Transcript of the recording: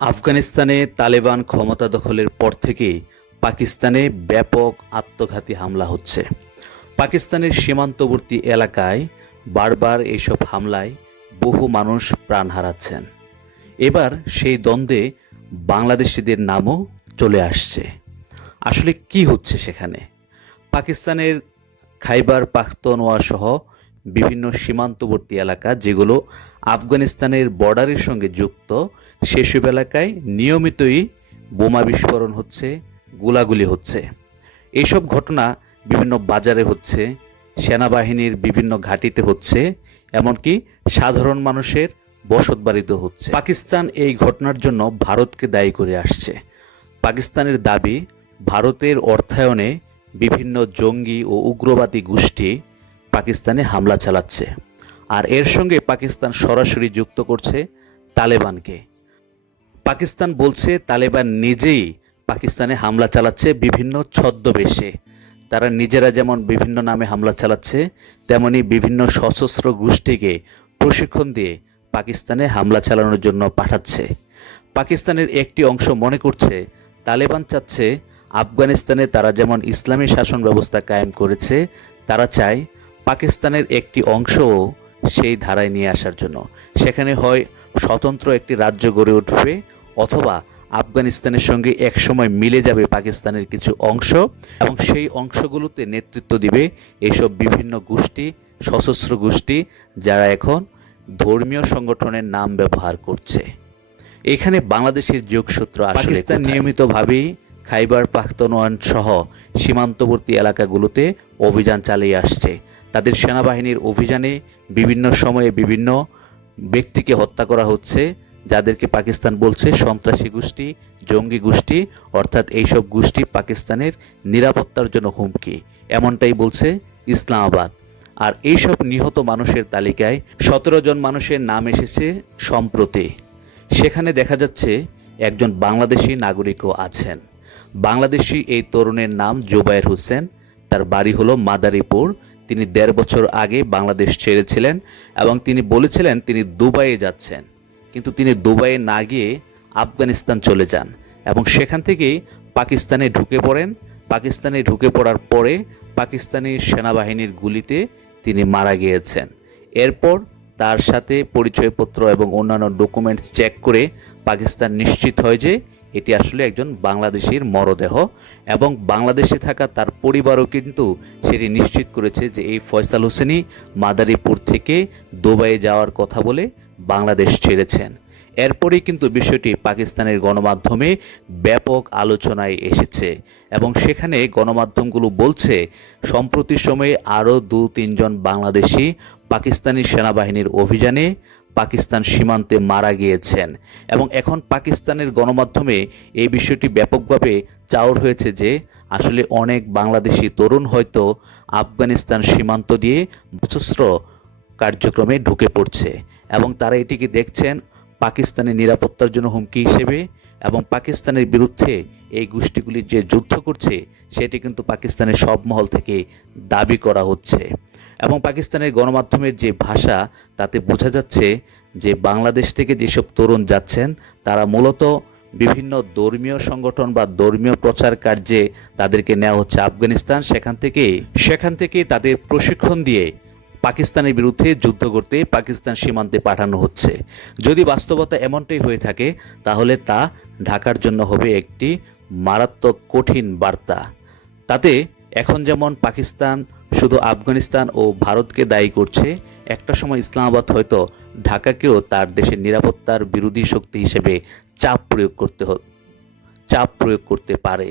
আফগানিস্তানে তালেবান ক্ষমতা দখলের পর থেকেই পাকিস্তানে ব্যাপক আত্মঘাতী হামলা হচ্ছে। পাকিস্তানের সীমান্তবর্তী এলাকায় বারবার এইসব হামলায় বহু মানুষ প্রাণ হারাচ্ছেন। এবার সেই দ্বন্দ্বে বাংলাদেশিদের নামও চলে আসছে। আসলে কি হচ্ছে সেখানে? পাকিস্তানের খাইবার পাখতনওয়া সহ বিভিন্ন সীমান্তবর্তী এলাকা যেগুলো আফগানিস্তানের বর্ডারের সঙ্গে যুক্ত, সেসব এলাকায় নিয়মিতই বোমা বিস্ফোরণ হচ্ছে, গোলাগুলি হচ্ছে। এইসব ঘটনা বিভিন্ন বাজারে হচ্ছে, সেনাবাহিনীর বিভিন্ন ঘাঁটিতে হচ্ছে, এমনকি সাধারণ মানুষের বসতবাড়িতে হচ্ছে। পাকিস্তান এই ঘটনার জন্য ভারতকে দায়ী করে আসছে। পাকিস্তানের দাবি, ভারতের অর্থায়নে বিভিন্ন জঙ্গি ও উগ্রবাদী গোষ্ঠী পাকিস্তানে হামলা চালাচ্ছে। আর এর সঙ্গে পাকিস্তান সরাসরি যুক্ত করছে তালেবানকে। পাকিস্তান বলছে তালেবান নিজেই পাকিস্তানে হামলা চালাচ্ছে বিভিন্ন ছদ্মবেশে। তারা নিজেরা যেমন বিভিন্ন নামে হামলা চালাচ্ছে, তেমনি বিভিন্ন সশস্ত্র গোষ্ঠীকে প্রশিক্ষণ দিয়ে পাকিস্তানে হামলা চালানোর জন্য পাঠাচ্ছে। পাকিস্তানের একটি অংশ মনে করছে, তালেবান চাচ্ছে, আফগানিস্তানে তারা যেমন ইসলামী শাসন ব্যবস্থা কায়েম করেছে, তারা চায় পাকিস্তানের একটি অংশও সেই ধারায় নিয়ে আসার জন্য। সেখানে হয় স্বতন্ত্র একটি রাজ্য গড়ে উঠবে অথবা আফগানিস্তানের সঙ্গে একসময় মিলে যাবে পাকিস্তানের কিছু অংশ এবং সেই অংশগুলোতে নেতৃত্ব দিবে এসব বিভিন্ন গোষ্ঠী সশস্ত্র গোষ্ঠী যারা এখন ধর্মীয় সংগঠনের নাম ব্যবহার করছে। এখানে বাংলাদেশের যোগসূত্র পাকিস্তান নিয়মিতভাবেই খাইবার পাখতনওয়ান সহ সীমান্তবর্তী এলাকাগুলোতে অভিযান চালিয়ে আসছে। তাদের সেনাবাহিনীর অভিযানে বিভিন্ন সময়ে বিভিন্ন ব্যক্তিকে হত্যা করা হচ্ছে, যাদেরকে পাকিস্তান বলছে সন্ত্রাসী গোষ্ঠী, জঙ্গি গোষ্ঠী, অর্থাৎ এইসব গোষ্ঠী পাকিস্তানের নিরাপত্তার জন্য হুমকি। এমনটাই বলছে ইসলামাবাদ। আর এইসব নিহত মানুষের তালিকায় সতেরো জন মানুষের নাম এসেছে সম্প্রতি। সেখানে দেখা যাচ্ছে একজন বাংলাদেশি নাগরিকও আছেন। বাংলাদেশি এই তরুণের নাম জোবায়ের হোসেন, তার বাড়ি হলো মাদারীপুর। তিনি দেড় বছর আগে বাংলাদেশ ছেড়েছিলেন এবং তিনি বলেছিলেন তিনি দুবাইয়ে যাচ্ছেন। কিন্তু তিনি দুবাইয়ে না গিয়ে আফগানিস্তান চলে যান এবং সেখান থেকেই পাকিস্তানে ঢুকে পড়েন। পাকিস্তানে ঢুকে পড়ার পরে পাকিস্তানি সেনাবাহিনীর গুলিতে তিনি মারা গিয়েছেন। এরপর তার সাথে পরিচয়পত্র এবং অন্যান্য ডকুমেন্টস চেক করে পাকিস্তান নিশ্চিত হয় যে এটি আসলে একজন বাংলাদেশির মরদেহ এবং বাংলাদেশে থাকা তার পরিবারও কিন্তু সেটি নিশ্চিত করেছে যে এই ফয়সাল হোসেনই মাদারীপুর থেকে দুবাইয়ে যাওয়ার কথা বলে বাংলাদেশ ছেড়েছেন। এরপরেই কিন্তু বিষয়টি পাকিস্তানের গণমাধ্যমে ব্যাপক আলোচনায় এসেছে এবং সেখানে গণমাধ্যমগুলো বলছে, সম্প্রতি সময়ে আরও দু তিনজন বাংলাদেশি পাকিস্তানি সেনাবাহিনীর অভিযানে পাকিস্তান সীমান্তে মারা গিয়েছেন এবং এখন পাকিস্তানের গণমাধ্যমে এই বিষয়টি ব্যাপকভাবে চাওর হয়েছে যে আসলে অনেক বাংলাদেশি তরুণ হয়তো আফগানিস্তান সীমান্ত দিয়ে সশস্ত্র কার্যক্রমে ঢুকে পড়ছে এবং তারা এটিকে দেখছেন পাকিস্তানের নিরাপত্তার জন্য হুমকি হিসেবে এবং পাকিস্তানের বিরুদ্ধে এই গোষ্ঠীগুলি যে যুদ্ধ করছে, সেটি কিন্তু পাকিস্তানের সব মহল থেকে দাবি করা হচ্ছে। এবং পাকিস্তানের গণমাধ্যমের যে ভাষা, তাতে বোঝা যাচ্ছে যে বাংলাদেশ থেকে যেসব তরুণ যাচ্ছেন, তারা মূলত বিভিন্ন ধর্মীয় সংগঠন বা ধর্মীয় প্রচার কার্যে তাদেরকে নেওয়া হচ্ছে আফগানিস্তান। সেখান থেকে সেখান থেকে তাদের প্রশিক্ষণ দিয়ে পাকিস্তানের বিরুদ্ধে যুদ্ধ করতে পাকিস্তান সীমান্তে পাঠানো হচ্ছে। যদি বাস্তবতা এমনটাই হয়ে থাকে, তাহলে তা ঢাকার জন্য হবে একটি মারাত্মক কঠিন বার্তা। তাতে এখন যেমন পাকিস্তান শুধু আফগানিস্তান ও ভারতকে দায়ী করছে, একটা সময় ইসলামাবাদ হয়তো ঢাকাকেও তার দেশের নিরাপত্তার বিরোধী শক্তি হিসেবে চাপ প্রয়োগ করতে চাপ প্রয়োগ করতে পারে।